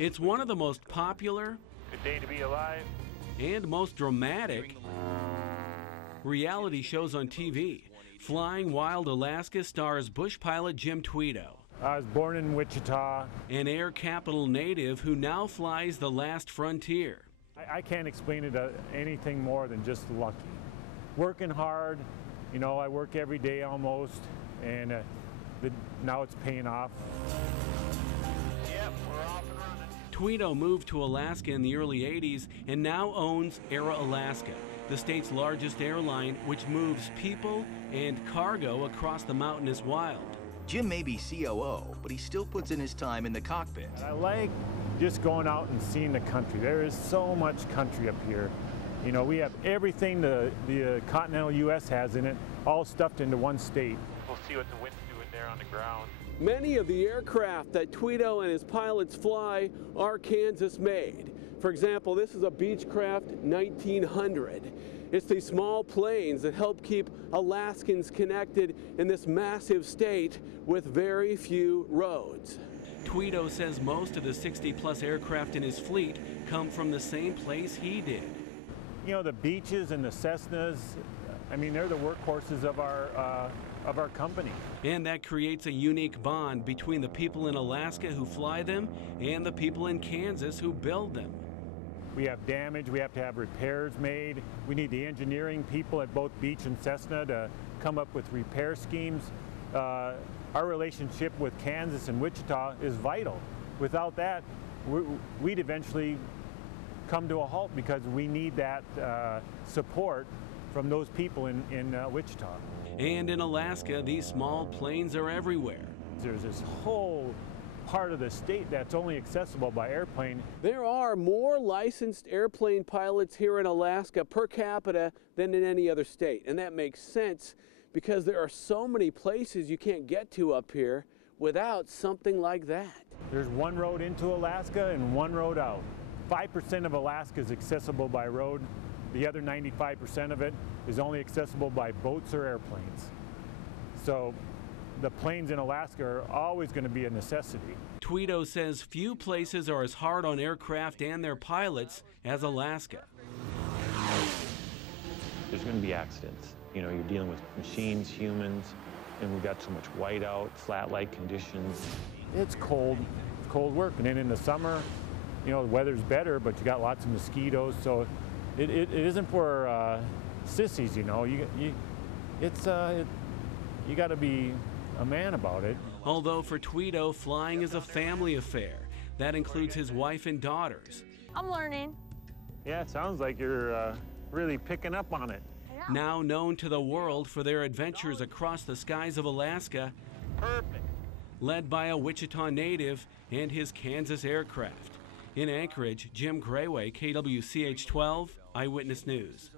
It's one of the most popular, good day to be alive, and most dramatic reality shows on TV. Flying Wild Alaska stars bush pilot Jim Tweto, I was born in Wichita. an Air Capital native who now flies the last frontier. I can't explain it anything more than just lucky. Working hard, you know, I work every day almost, and now it's paying off. Yep, we're off and running. Tweto moved to Alaska in the early 80s and now owns Air Alaska, the state's largest airline, which moves people and cargo across the mountainous wild. Jim may be COO, but he still puts in his time in the cockpit. I like just going out and seeing the country. There is so much country up here. You know, we have everything the continental U.S. has in it, all stuffed into one state. We'll see what the wind's doing there on the ground. Many of the aircraft that Tweto and his pilots fly are Kansas-made. For example, this is a Beechcraft 1900. It's these small planes that help keep Alaskans connected in this massive state with very few roads. Tweto says most of the 60-plus aircraft in his fleet come from the same place he did. You know, the Beaches and the Cessnas, I mean, they're the workhorses of our company. And that creates a unique bond between the people in Alaska who fly them and the people in Kansas who build them. We have damage, we have to have repairs made. We need the engineering people at both Beach and Cessna to come up with repair schemes. Our relationship with Kansas and Wichita is vital. Without that, we'd eventually come to a halt because we need that support from those people in Wichita. And in Alaska, these small planes are everywhere. There's this whole part of the state that's only accessible by airplane. There are more licensed airplane pilots here in Alaska per capita than in any other state. And that makes sense because there are so many places you can't get to up here without something like that. There's one road into Alaska and one road out. 5% of Alaska is accessible by road. The other 95% of it is only accessible by boats or airplanes. So the planes in Alaska are always going to be a necessity. Tweto says few places are as hard on aircraft and their pilots as Alaska. There's going to be accidents. You know, you're dealing with machines, humans, and we've got so much whiteout, flat-like conditions. It's cold work, and then in the summer, you know, the weather's better, but you got lots of mosquitoes, so it isn't for sissies, you know. You got to be a man about it. Although for Tweto, flying is a family affair. That includes his wife and daughters. I'm learning. Yeah, it sounds like you're really picking up on it. Now known to the world for their adventures across the skies of Alaska. Perfect. Led by a Wichita native and his Kansas aircraft. In Anchorage, Jim Grawe, KWCH 12, Eyewitness News.